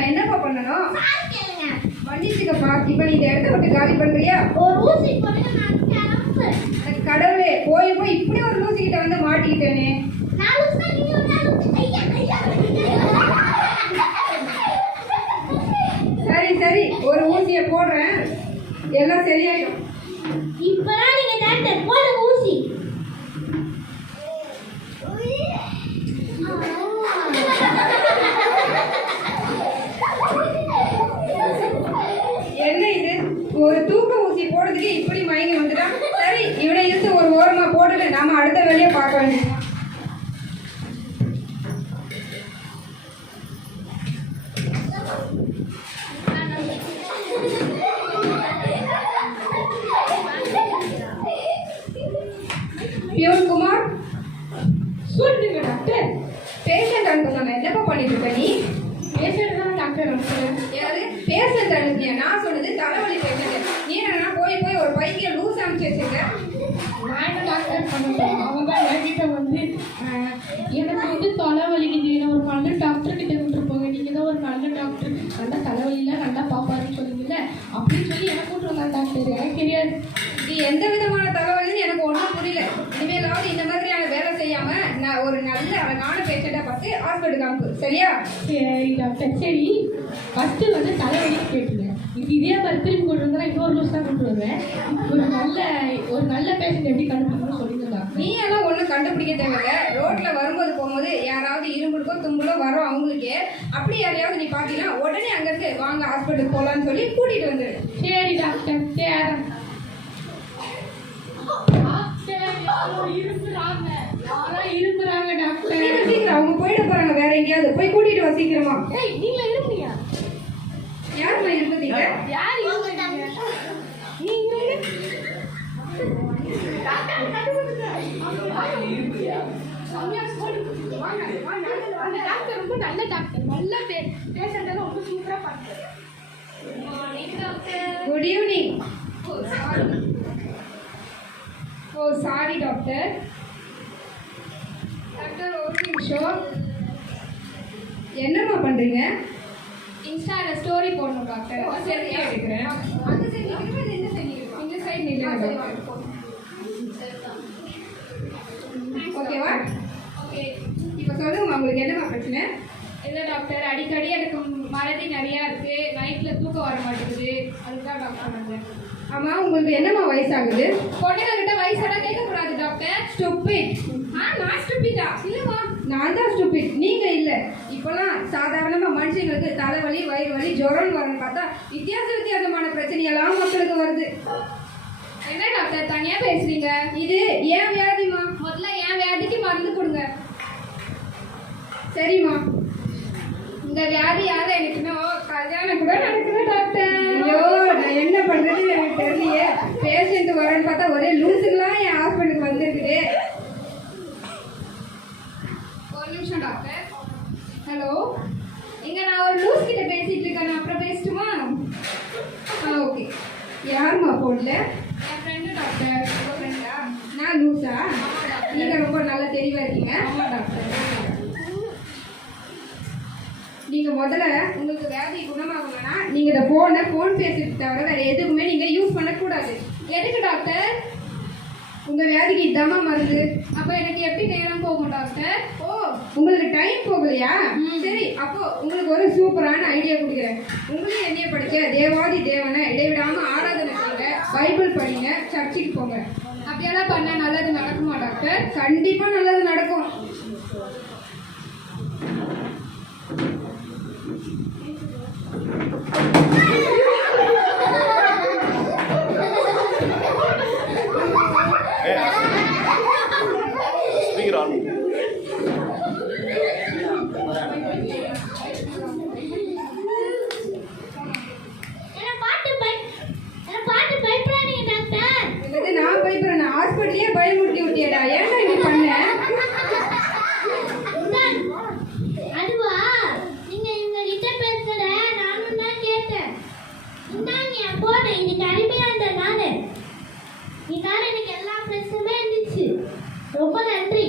நான் என்னப்பா பண்ணணும்? பண்ணிச்சுக்கப்பா. இப்ப நீ இந்த இடத்த விட்டு காலி பண்றியா? கடவுளே, போய் போய் இப்படி ஒரு லூசி கிட்ட வந்து மாட்டிக்கிட்டேனே. சரி சரி, ஒரு ஊசியை போடுறேன், எல்லாம் சரியாயிடும். இப்பதான் நீங்க டாக்டர் போட ஊசி. என்ன இது, ஒரு தூக்க ஊசி போடுறதுக்கு இப்படி மயங்கி வந்துட்டான். சரி, இவனை இருந்து ஒரு ஓரமா போட்டுட்டு நாம அடுத்த வேலையை பார்க்க வேண்டியது. பியூன் குமார், சொல்லுங்க டாக்டர். பேஷண்ட் அனுப்புங்க. என்னப்பா பண்ணிட்டு இருக்க நீ? பேஷண்ட் தான் டாக்டர் அனுப்புறேன். யாரு பேஷண்ட் அனுப்பியா? நான் சொன்னது தலைவலி பேஷண்ட். நீ என்ன போய் போய் ஒரு பைத்தியம் லூஸ் அனுப்பிச்சு வச்சிருக்க? நான் என்ன டாக்டர் பண்ணுறேன்? அவங்க என்கிட்ட வந்து எனக்கு வந்து தலைவலிக்குது, நான் ஒரு நல்ல டாக்டர் கிட்ட கூட்டிருப்பாங்க, நீங்கள் தான் ஒரு நல்ல டாக்டர், நல்லா தலைவலிலாம் நல்லா பார்ப்பாருன்னு சொன்னீங்கல்ல, அப்படின்னு சொல்லி எனக்கு கூட்டு வந்தாங்க டாக்டர். எனக்கு தெரியாது இது எந்த விதமான தலைவலின்னு எனக்கு ஒன்றும் புரியல. இனிமேலாவது இந்த மாதிரியான வேலை செய்யாம நான் ஒரு நல்ல அழகான பேஷண்ட்டை பார்த்து ஹாஸ்பிட்டலுக்கு அனுப்பு, சரியா? சரி டாக்டர். சரி, ஃபஸ்ட்டு வந்து தலைவலின்னு கேட்டுருங்க. இப்போ இதே மாதிரி திரும்பி கொண்டு வந்தால் இன்னொரு லூஸ் தான் கொண்டு வருவேன். ஒரு நல்ல பேஷண்ட் எப்படி கண்டுபிடிக்கணும்னு சொல்லிங்க டாக்டர். நீ எல்லாம் ஒன்றும் கண்டுபிடிக்க தேவையில்ல. ரோட்டில் வரும்போது போகும்போது யாராவது இரும்புக்கோ தும்புலோ வரும் அவங்களுக்கே, அப்படி யாரையாவது நீ பார்த்தீங்கன்னா உடனே அங்கேருந்து வாங்க ஹாஸ்பிட்டலுக்கு போகலான்னு சொல்லி கூட்டிகிட்டு வந்துடு. சரி டாக்டர். இரும்புறாங்க டாக்டர். சீக்கிரம் அவங்க போயிட போறாங்க, வேற எங்கேயாவது போய் கூட்டிட்டு வா சீக்கிரமா. நீங்களா இரும்புறியா? யாருமா இருந்தீங்க? யார் ரொம்ப நல்ல டாக்டர், நல்ல பேஷண்ட் ரொம்ப சூப்பரா பார்த்தாரு. Good evening. Oh sorry doctor. Doctor ஒரு நிமிஷம், என்னம்மா பண்றீங்க? இன்ஸ்டால ஸ்டோரி போடணும் டாக்டர். செல்ஃபி எடுக்கிறேன். அந்த சைடு நில்லுங்க, இந்த சைடு நில்லுங்க. இந்த சைடு நில்லுங்க டாக்டர். ஓகேவா? ஓகே. இப்போ சொல்லுங்கம்மா, உங்களுக்கு என்னம்மா பிரச்சனை? இல்லை டாக்டர், அடிக்கடி எனக்கு மறதி நிறையா இருக்கு, நைட்ல தூக்கம் வர மாட்டேங்குது, அதுதான் டாக்டர் வந்தேன். ஆமா, உங்களுக்கு என்னம்மா வயசாகுது? பொண்ணுங்ககிட்ட வயசெல்லாம் கேட்கக்கூடாது டாக்டர். ஸ்டூபிட். நான் ஸ்டூபிடா? இல்லைம்மா, நான் தான் ஸ்டூபிட், நீங்க இல்ல. இப்பெல்லாம் சாதாரணமா மனுஷங்களுக்கு தலைவலி, வயிறு வலி, ஜுரம் வரும்னு பார்த்தா வித்தியாசமான பிரச்சனையெல்லாம் மக்களுக்கு வருது. என்ன டாக்டர் தனியா பேசுறீங்க? இது ஏன் வியாதிமா? முதல்ல என் வியாதிக்கு மருந்து கொடுங்க. சரிம்மா. இந்த வியாதி யாரும் எனக்குன்னு கல்யாணம் கூட நடக்குது டாக்டர். ஐயோ, நான் என்ன பண்றதுன்னு எனக்கு தெரியலையே. பேஷண்ட் வரேன்னு பார்த்தா ஒரே லூசுங்களாம் என் ஹாஸ்பிட்டலுக்கு வந்துருக்குது. ஒரு நிமிஷம் டாக்டர். ஹலோ, இங்க நான் ஒரு லூஸ் கிட்ட பேசிட்டு இருக்கேன், அப்புறம் பேசட்டுமா? ஓகே. யாருமா போன்ல? என் ஃப்ரெண்டு டாக்டர். உங்க ஃப்ரெண்டா? நான் லூசா? நீங்க ரொம்ப நல்லா தெளிவா இருக்கீங்க. ஆமா டாக்டர். நீங்க முதல்ல உங்களுக்கு வியாதி குணமாகணும்னா நீங்க இந்த போன் பேசிட்டு தவிர வேற எதுக்குமே நீங்க யூஸ் பண்ணக்கூடாது. எதுக்கு டாக்டர்? உங்க வியாதிக்கு இதமா மருந்து. அப்ப எனக்கு எப்படி நேரம் போகும் டாக்டர்? ஓ, உங்களுக்கு டைம் போகலையா? சரி, அப்போ உங்களுக்கு ஒரு சூப்பரான ஐடியா கொடுக்குறேன். உங்களையும் என்னைய படிக்க தேவாதி தேவனை இடைவிடாம ஆராதனை செய்யுங்க, பைபிள் படிங்க, சர்ச்சுக்கு போங்க. அப்படியெல்லாம் பண்ண நல்லது நடக்குமா டாக்டர்? கண்டிப்பா நல்லது நடக்கும். நான் பயப்படுறேன். ஹாஸ்பிட்டலே பயமுறுத்தி விட்டியடா. ஏன்டா இப்படி பண்ண? அதுவா, நீங்க இவங்க கிட்ட பேசுற நானும் தான் கேட்டேன். இந்தாங்க போன இன்னைக்கு அருமையா இருந்தனால இதனால எனக்கு எல்லா பிரச்சனையுமே இருந்துச்சு. ரொம்ப நன்றி.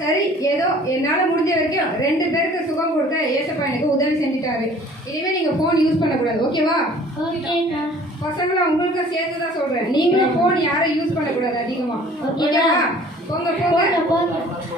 சரி, ஏதோ என்னால முடிஞ்ச வரைக்கும் 2 பேருக்கு சுகம் கொடுக்க ஏசப்பா எனக்கு உதவி செஞ்சுட்டாரு. இனிமே நீங்க போன் யூஸ் பண்ணக்கூடாது, ஓகேவா? ஓகேக்கா. பசங்களை உங்களுக்கும் சேர்த்து தான் சொல்றேன். நீங்களும் போன் யாரும் யூஸ் பண்ணக்கூடாது அதிகமா, ஓகேவா? போங்க போங்க. போங்க போங்க.